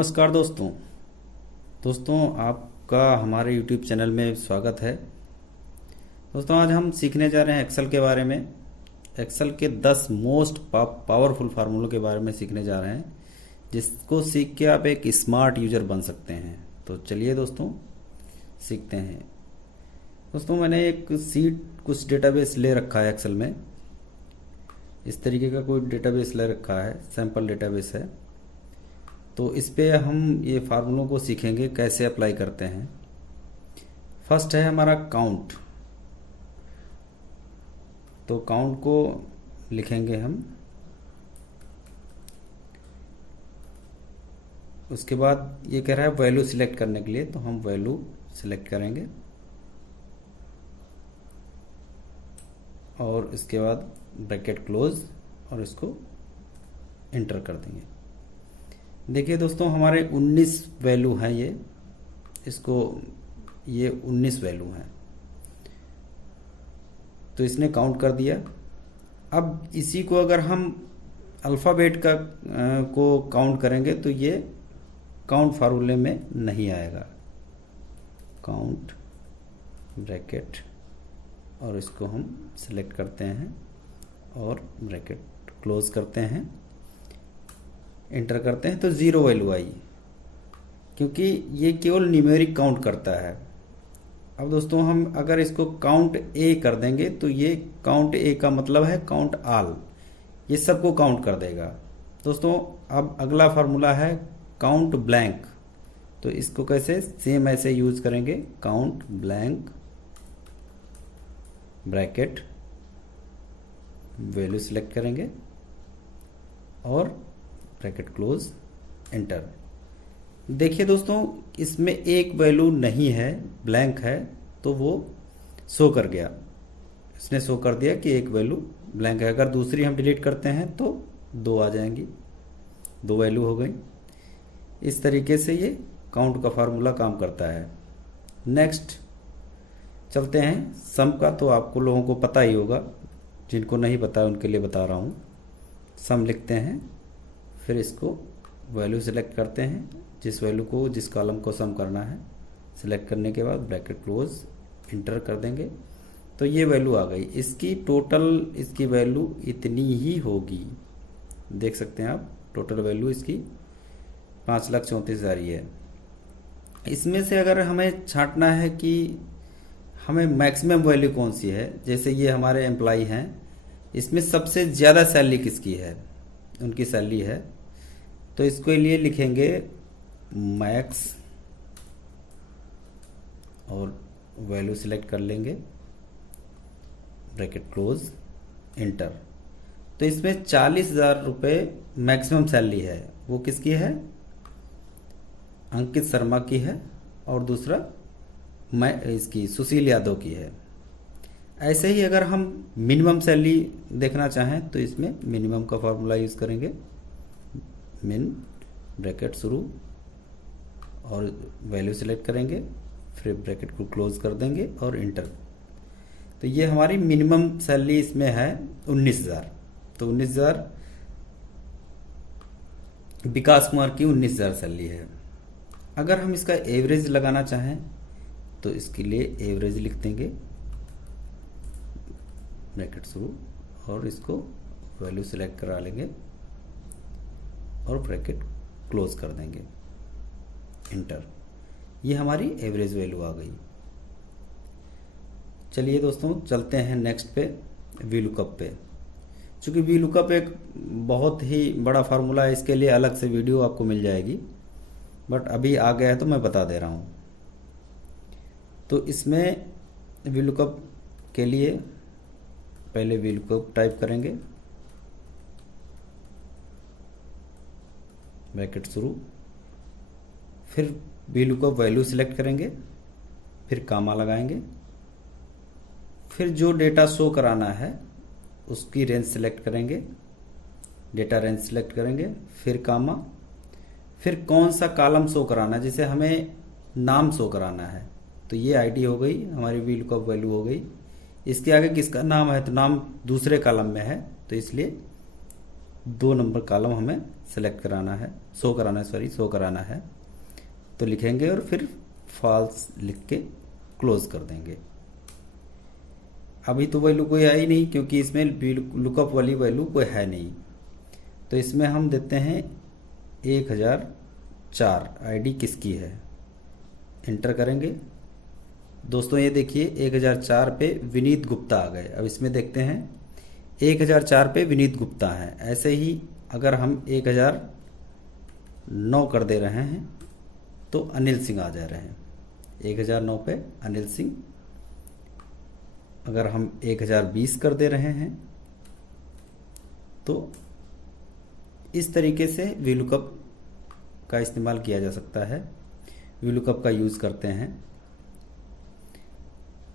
नमस्कार दोस्तों आपका हमारे YouTube चैनल में स्वागत है। दोस्तों आज हम सीखने जा रहे हैं एक्सेल के बारे में। एक्सेल के 10 मोस्ट पावरफुल फार्मूलों के बारे में सीखने जा रहे हैं, जिसको सीख के आप एक स्मार्ट यूजर बन सकते हैं। तो चलिए दोस्तों सीखते हैं। दोस्तों मैंने एक कुछ डेटाबेस ले रखा है एक्सेल में। इस तरीके का कोई डेटाबेस ले रखा है, सैंपल डेटाबेस है। तो इस पे हम ये फार्मूलों को सीखेंगे कैसे अप्लाई करते हैं। फर्स्ट है हमारा काउंट। तो काउंट को लिखेंगे हम। उसके बाद ये कह रहा है वैल्यू सिलेक्ट करने के लिए, तो हम वैल्यू सिलेक्ट करेंगे और इसके बाद ब्रैकेट क्लोज और इसको इंटर कर देंगे। देखिए दोस्तों हमारे 19 वैल्यू हैं ये 19 वैल्यू हैं। तो इसने काउंट कर दिया। अब इसी को अगर हम अल्फ़ाबेट को काउंट करेंगे तो ये काउंट फार्मूले में नहीं आएगा। काउंट ब्रैकेट और इसको हम सिलेक्ट करते हैं और ब्रैकेट क्लोज करते हैं, इंटर करते हैं तो 0 वैल्यू आई, क्योंकि ये केवल न्यूमेरिक काउंट करता है। अब दोस्तों हम अगर इसको काउंट ए कर देंगे तो ये काउंट ए का मतलब है काउंट ऑल, ये सबको काउंट कर देगा। दोस्तों अब अगला फार्मूला है काउंट ब्लैंक। तो इसको कैसे सेम ऐसे यूज करेंगे, count blank bracket value select करेंगे और ब्रैकेट क्लोज एंटर। देखिए दोस्तों इसमें एक वैल्यू नहीं है, ब्लैंक है, तो वो शो कर गया। इसने शो कर दिया कि एक वैल्यू ब्लैंक है। अगर दूसरी हम डिलीट करते हैं तो 2 आ जाएंगी, 2 वैल्यू हो गई। इस तरीके से ये काउंट का फार्मूला काम करता है। नेक्स्ट चलते हैं सम का। तो आपको लोगों को पता ही होगा, जिनको नहीं पता उनके लिए बता रहा हूँ। सम लिखते हैं, फिर इसको वैल्यू सिलेक्ट करते हैं, जिस कॉलम को सम करना है। सिलेक्ट करने के बाद ब्रैकेट क्लोज इंटर कर देंगे तो ये वैल्यू आ गई। इसकी वैल्यू इतनी ही होगी। देख सकते हैं आप, टोटल वैल्यू इसकी 5,34,000 ही है। इसमें से अगर हमें छांटना है कि हमें मैक्सिमम वैल्यू कौन सी है, जैसे ये हमारे एम्प्लॉय हैं, इसमें सबसे ज़्यादा सैलरी किसकी है, उनकी सैलरी है। तो इसके लिए लिखेंगे मैक्स और वैल्यू सिलेक्ट कर लेंगे, ब्रैकेट क्लोज इंटर। तो इसमें 40,000 रुपये मैक्सिमम सैलरी है। वो किसकी है, अंकित शर्मा की है, और दूसरा इसकी सुशील यादव की है। ऐसे ही अगर हम मिनिमम सैलरी देखना चाहें तो इसमें मिनिमम का फॉर्मूला यूज़ करेंगे। मिन ब्रैकेट शुरू और वैल्यू सिलेक्ट करेंगे, फिर ब्रैकेट को क्लोज कर देंगे और इंटर। तो ये हमारी मिनिमम सैलरी इसमें है 19,000। तो 19,000 विकास कुमार की 19,000 सैलरी है। अगर हम इसका एवरेज लगाना चाहें तो इसके लिए एवरेज लिख देंगे, ब्रैकेट शुरू और इसको वैल्यू सिलेक्ट करा लेंगे और ब्रैकेट क्लोज कर देंगे, इंटर। ये हमारी एवरेज वैल्यू आ गई। चलिए दोस्तों चलते हैं नेक्स्ट पे, वी लुकअप पे। चूँकि वी लुकअप एक बहुत ही बड़ा फार्मूला है, इसके लिए अलग से वीडियो आपको मिल जाएगी, बट अभी आ गया है तो मैं बता दे रहा हूँ। तो इसमें वी लुकअप के लिए पहले वी लुकअप टाइप करेंगे, ब्रैकेट शुरू, फिर वी लुकअप वैल्यू सिलेक्ट करेंगे, फिर कामा लगाएंगे, फिर जो डेटा शो कराना है उसकी रेंज सिलेक्ट करेंगे, डेटा रेंज सिलेक्ट करेंगे, फिर कामा, फिर कौन सा कॉलम शो कराना है, जैसे हमें नाम शो कराना है तो ये आईडी हो गई, हमारी वी लुकअप वैल्यू हो गई। इसके आगे किसका नाम है, तो नाम दूसरे कॉलम में है, तो इसलिए 2 नंबर कॉलम हमें सेलेक्ट कराना है, शो कराना है। तो लिखेंगे और फिर फॉल्स लिख के क्लोज कर देंगे। अभी तो वैल्यू कोई आई नहीं क्योंकि इसमें लुकअप वाली वैल्यू कोई है नहीं। तो इसमें हम देते हैं 1004, आईडी किसकी है, इंटर करेंगे। दोस्तों ये देखिए 1004 पे विनीत गुप्ता आ गए। अब इसमें देखते हैं 1004 पे विनीत गुप्ता है। ऐसे ही अगर हम 1009 कर दे रहे हैं तो अनिल सिंह आ जा रहे हैं। 1009 पे अनिल सिंह। अगर हम 1020 कर दे रहे हैं तो इस तरीके से वीलुकअप का इस्तेमाल किया जा सकता है, वीलुकअप का यूज़ करते हैं।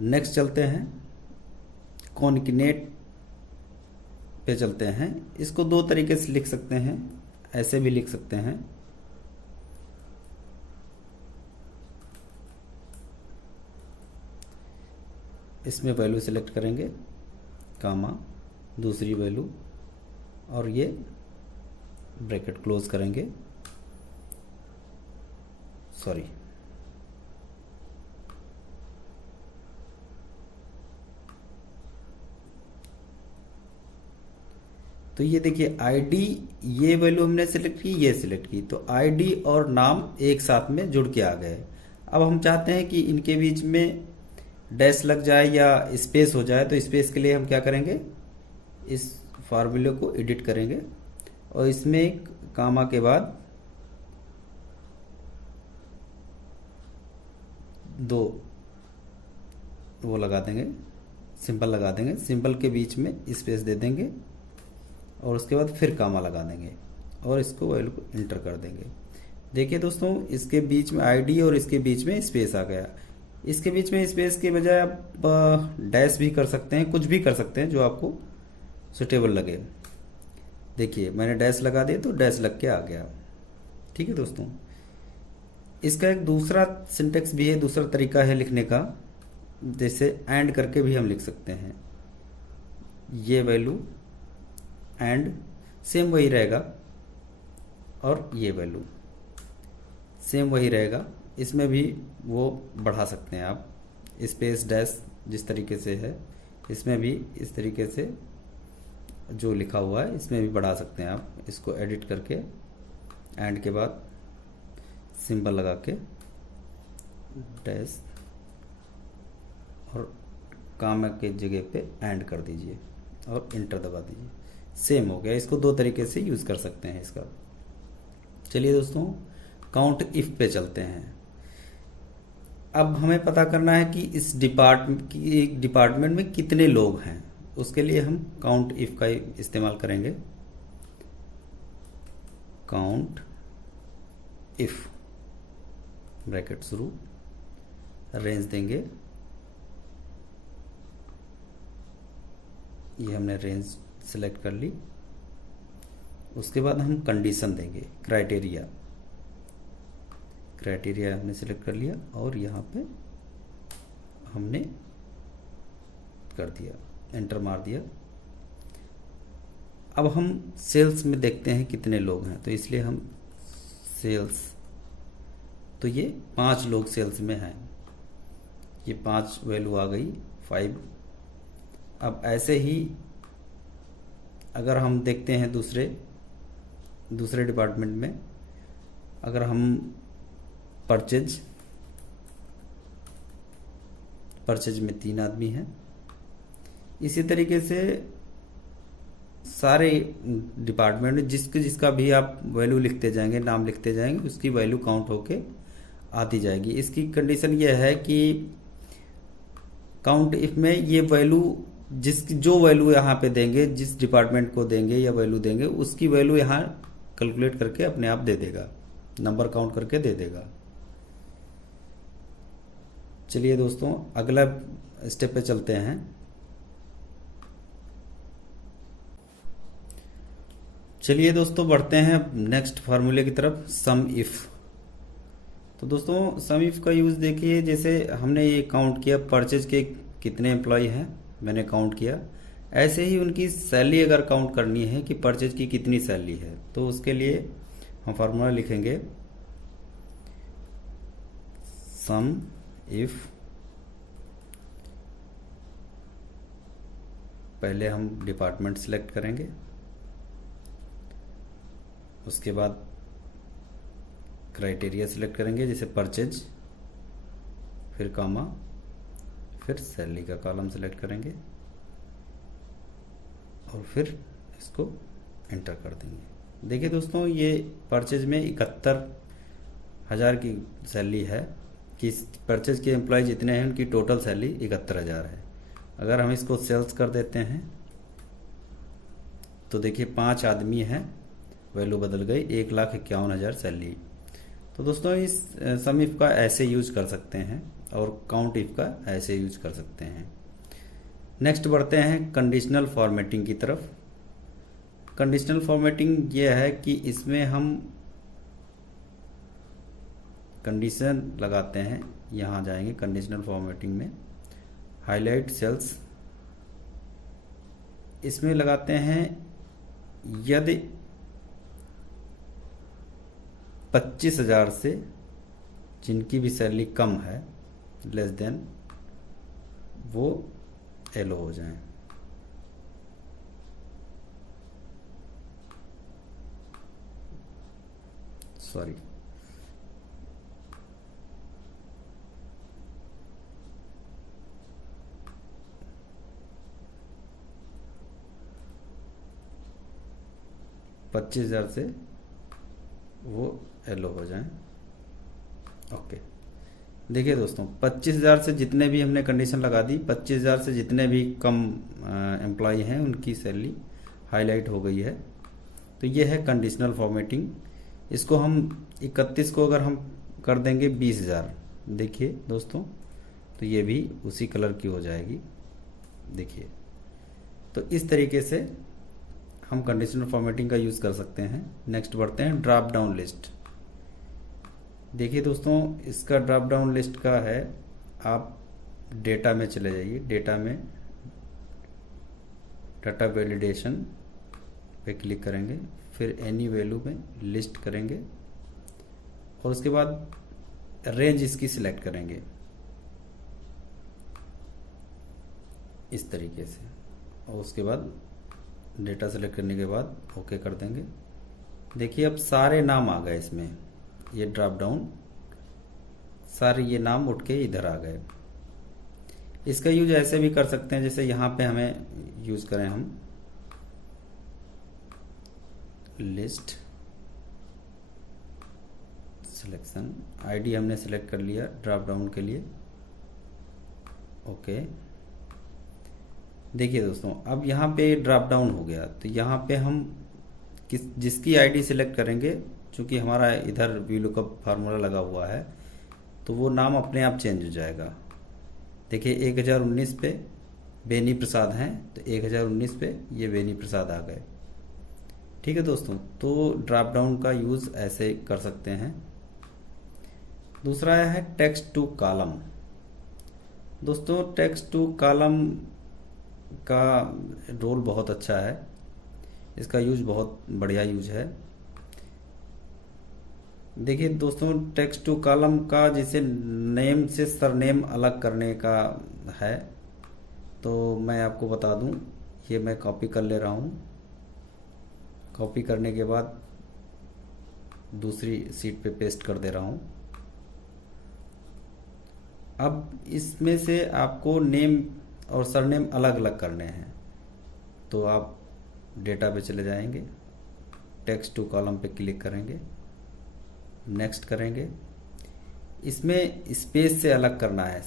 नेक्स्ट चलते हैं, कॉन्केनेट पे चलते हैं। इसको 2 तरीके से लिख सकते हैं, ऐसे भी लिख सकते हैं। इसमें वैल्यू सेलेक्ट करेंगे, कामा, दूसरी वैल्यू, और ये ब्रैकेट क्लोज करेंगे। सॉरी, तो ये देखिए आईडी, ये वैल्यू हमने सेलेक्ट की, ये सिलेक्ट की, तो आईडी और नाम एक साथ में जुड़ के आ गए। अब हम चाहते हैं कि इनके बीच में डैश लग जाए या स्पेस हो जाए। तो स्पेस के लिए हम क्या करेंगे, इस फार्मूले को एडिट करेंगे और इसमें एक कामा के बाद 2 वो लगा देंगे, सिंबल लगा देंगे। सिंबल के बीच में स्पेस दे देंगे और उसके बाद फिर कामा लगा देंगे और इसको वैल्यू को इंटर कर देंगे। देखिए दोस्तों, इसके बीच में आईडी और इसके बीच में स्पेस आ गया। इसके बीच में स्पेस के बजाय आप डैश भी कर सकते हैं, कुछ भी कर सकते हैं जो आपको सुटेबल लगे। देखिए मैंने डैश लगा दिया तो डैश लग के आ गया। ठीक है दोस्तों, इसका एक दूसरा सिंटेक्स भी है, दूसरा तरीका है लिखने का, जैसे एंड करके भी हम लिख सकते हैं। ये वैल्यू एंड सेम वही रहेगा और ये वैल्यू सेम वही रहेगा। इसमें भी वो बढ़ा सकते हैं आप, स्पेस डैश जिस तरीके से है इसमें भी इस तरीके से जो लिखा हुआ है इसमें भी बढ़ा सकते हैं आप। इसको एडिट करके एंड के बाद सिंबल लगा के डैश और कामा के जगह पे एंड कर दीजिए और इंटर दबा दीजिए। सेम हो गया। इसको 2 तरीके से यूज़ कर सकते हैं इसका। चलिए दोस्तों, काउंट इफ पे चलते हैं। अब हमें पता करना है कि इस डिपार्टमेंट में कितने लोग हैं। उसके लिए हम काउंट इफ का इस्तेमाल करेंगे। काउंट इफ, ब्रैकेट शुरू, रेंज देंगे, ये हमने रेंज सेलेक्ट कर ली। उसके बाद हम कंडीशन देंगे, क्राइटेरिया हमने सेलेक्ट कर लिया और यहाँ पे हमने कर दिया, एंटर मार दिया। अब हम सेल्स में देखते हैं कितने लोग हैं, तो इसलिए हम सेल्स, तो ये 5 लोग सेल्स में हैं। ये 5 वैल्यू आ गई, 5। अब ऐसे ही अगर हम देखते हैं दूसरे डिपार्टमेंट में, अगर हम परचेज में 3 आदमी हैं। इसी तरीके से सारे डिपार्टमेंट में जिसका भी आप वैल्यू लिखते जाएंगे, नाम लिखते जाएंगे, उसकी वैल्यू काउंट होके आती जाएगी। इसकी कंडीशन ये है कि काउंट इफ में ये वैल्यू जो वैल्यू यहाँ पे देंगे, जिस डिपार्टमेंट को देंगे या वैल्यू देंगे, उसकी वैल्यू यहाँ कैलकुलेट करके अपने आप दे देगा, नंबर काउंट करके दे देगा। चलिए दोस्तों, अगला स्टेप पे चलते हैं। चलिए दोस्तों, बढ़ते हैं नेक्स्ट फार्मूले की तरफ, सम इफ। तो दोस्तों सम इफ का यूज़ देखिए, जैसे हमने ये काउंट किया परचेज के कितने एम्प्लॉय हैं, मैंने काउंट किया, ऐसे ही उनकी सैलरी अगर काउंट करनी है कि परचेज की कितनी सैलरी है, तो उसके लिए हम फार्मूला लिखेंगे सम इफ, पहले हम डिपार्टमेंट सेलेक्ट करेंगे, उसके बाद क्राइटेरिया सेलेक्ट करेंगे जैसे परचेज, फिर कामा, फिर सैलरी का कॉलम सेलेक्ट करेंगे और फिर इसको एंटर कर देंगे। देखिए दोस्तों, ये परचेज में 71,000 की सैलरी है कि परचेज के एम्प्लॉय जितने हैं उनकी टोटल सैलरी 71,000 है। अगर हम इसको सेल्स कर देते हैं तो देखिए 5 आदमी हैं, वैल्यू बदल गई, 1,51,000 सैलरी। तो दोस्तों इस सम इफ का ऐसे यूज कर सकते हैं और काउंट इफ का ऐसे यूज कर सकते हैं। नेक्स्ट बढ़ते हैं कंडीशनल फॉर्मेटिंग की तरफ। कंडीशनल फॉर्मेटिंग ये है कि इसमें हम कंडीशन लगाते हैं, यहाँ जाएंगे कंडीशनल फॉर्मेटिंग में, हाईलाइट सेल्स, इसमें लगाते हैं यदि 25,000 से जिनकी भी सैलरी कम है, लेस देन, वो एलो हो जाएं। सॉरी, पच्चीस हजार से वो एलो हो जाएं। ओके, देखिए दोस्तों 25,000 से जितने भी हमने कंडीशन लगा दी, 25,000 से जितने भी कम एम्प्लॉय हैं उनकी सैलरी हाईलाइट हो गई है। तो ये है कंडीशनल फॉर्मेटिंग। इसको हम 31 को अगर हम कर देंगे 20,000, देखिए दोस्तों, तो ये भी उसी कलर की हो जाएगी। देखिए, तो इस तरीके से हम कंडीशनल फॉर्मेटिंग का यूज़ कर सकते हैं। नेक्स्ट बढ़ते हैं ड्रॉप डाउन लिस्ट। देखिए दोस्तों, इसका ड्रॉप डाउन लिस्ट का है, आप डेटा में चले जाइए, डेटा में डाटा वैलिडेशन पे क्लिक करेंगे, फिर एनी वैल्यू में लिस्ट करेंगे और उसके बाद रेंज इसकी सिलेक्ट करेंगे इस तरीके से, और उसके बाद डेटा सेलेक्ट करने के बाद ओके कर देंगे। देखिए अब सारे नाम आ गए इसमें, ये ड्रॉप डाउन सारे ये नाम उठ के इधर आ गए। इसका यूज ऐसे भी कर सकते हैं, जैसे यहाँ पे हमें यूज करें हम लिस्ट सिलेक्शन, आईडी हमने सेलेक्ट कर लिया ड्रॉप डाउन के लिए, ओके। देखिए दोस्तों, अब यहाँ पे ड्रॉप डाउन हो गया, तो यहाँ पे हम जिसकी आईडी सेलेक्ट करेंगे, चूंकि हमारा इधर वीलुकअप फार्मूला लगा हुआ है, तो वो नाम अपने आप चेंज हो जाएगा। देखिए 1019 पे बेनी प्रसाद हैं, तो 1019 पे ये बेनी प्रसाद आ गए। ठीक है दोस्तों, तो ड्रॉप डाउन का यूज़ ऐसे कर सकते हैं। दूसरा है टेक्स्ट टू कॉलम। दोस्तों टेक्स्ट टू कॉलम का रोल बहुत अच्छा है, इसका यूज बहुत बढ़िया यूज है। देखिए दोस्तों, टेक्स्ट टू कॉलम का जैसे नेम से सरनेम अलग करने का है, तो मैं आपको बता दूं, ये मैं कॉपी कर ले रहा हूं। कॉपी करने के बाद दूसरी सीट पे पेस्ट कर दे रहा हूं। अब इसमें से आपको नेम और सरनेम अलग अलग करने हैं, तो आप डेटा पे चले जाएंगे, टेक्स्ट टू कॉलम पे क्लिक करेंगे, नेक्स्ट करेंगे। इसमें स्पेस से अलग करना है,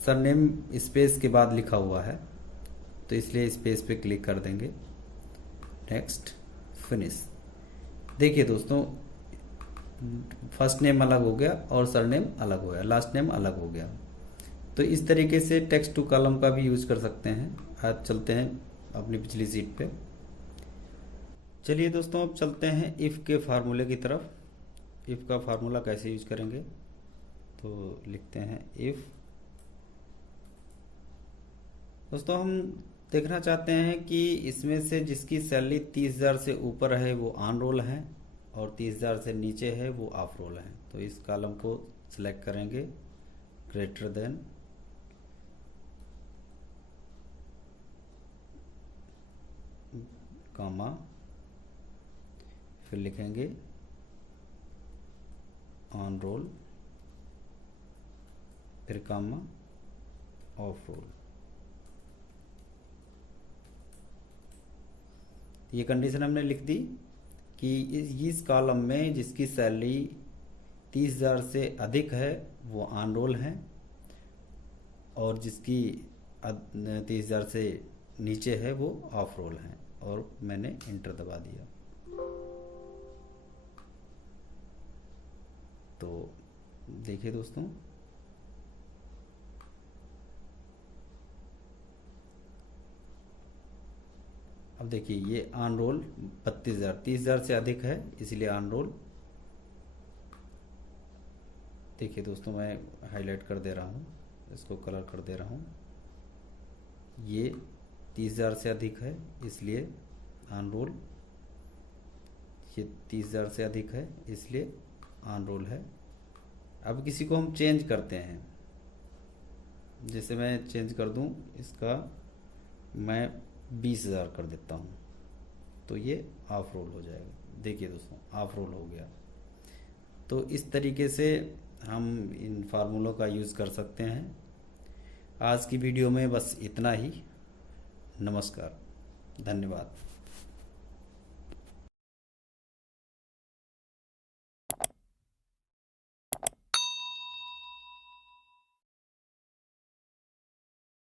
सरनेम स्पेस के बाद लिखा हुआ है, तो इसलिए स्पेस पे क्लिक कर देंगे, नेक्स्ट, फिनिश। देखिए दोस्तों, फर्स्ट नेम अलग हो गया और सरनेम अलग हो गया, लास्ट नेम अलग हो गया। तो इस तरीके से टेक्स्ट टू कॉलम का भी यूज कर सकते हैं। आज चलते हैं अपनी पिछली सीट पे। चलिए दोस्तों, अब चलते हैं इफ़ के फार्मूले की तरफ। इफ़ का फार्मूला कैसे यूज करेंगे, तो लिखते हैं इफ़। दोस्तों हम देखना चाहते हैं कि इसमें से जिसकी सैलरी 30,000 से ऊपर है वो ऑन रोल है और 30,000 से नीचे है वो ऑफ रोल है। तो इस कॉलम को सिलेक्ट करेंगे, ग्रेटर देन कामा, फिर लिखेंगे ऑन रोल, फिर कामा, ऑफ रोल। ये कंडीशन हमने लिख दी कि इस कॉलम में जिसकी सैलरी 30,000 से अधिक है वो ऑन रोल है और जिसकी 30,000 से नीचे है वो ऑफ रोल है, और मैंने इंटर दबा दिया। तो देखिए दोस्तों, अब देखिए ये ऑन रोल 32,000, 30,000 से अधिक है इसलिए ऑन रोल। देखिए दोस्तों, मैं हाईलाइट कर दे रहा हूँ, इसको कलर कर दे रहा हूँ। ये 30,000 से अधिक है इसलिए ऑन रोल, ये 30,000 से अधिक है इसलिए ऑन रोल है। अब किसी को हम चेंज करते हैं, जैसे मैं चेंज कर दूं इसका, मैं 20,000 कर देता हूं, तो ये ऑफ रोल हो जाएगा। देखिए दोस्तों, ऑफ रोल हो गया। तो इस तरीके से हम इन फार्मूलों का यूज़ कर सकते हैं। आज की वीडियो में बस इतना ही। नमस्कार, धन्यवाद।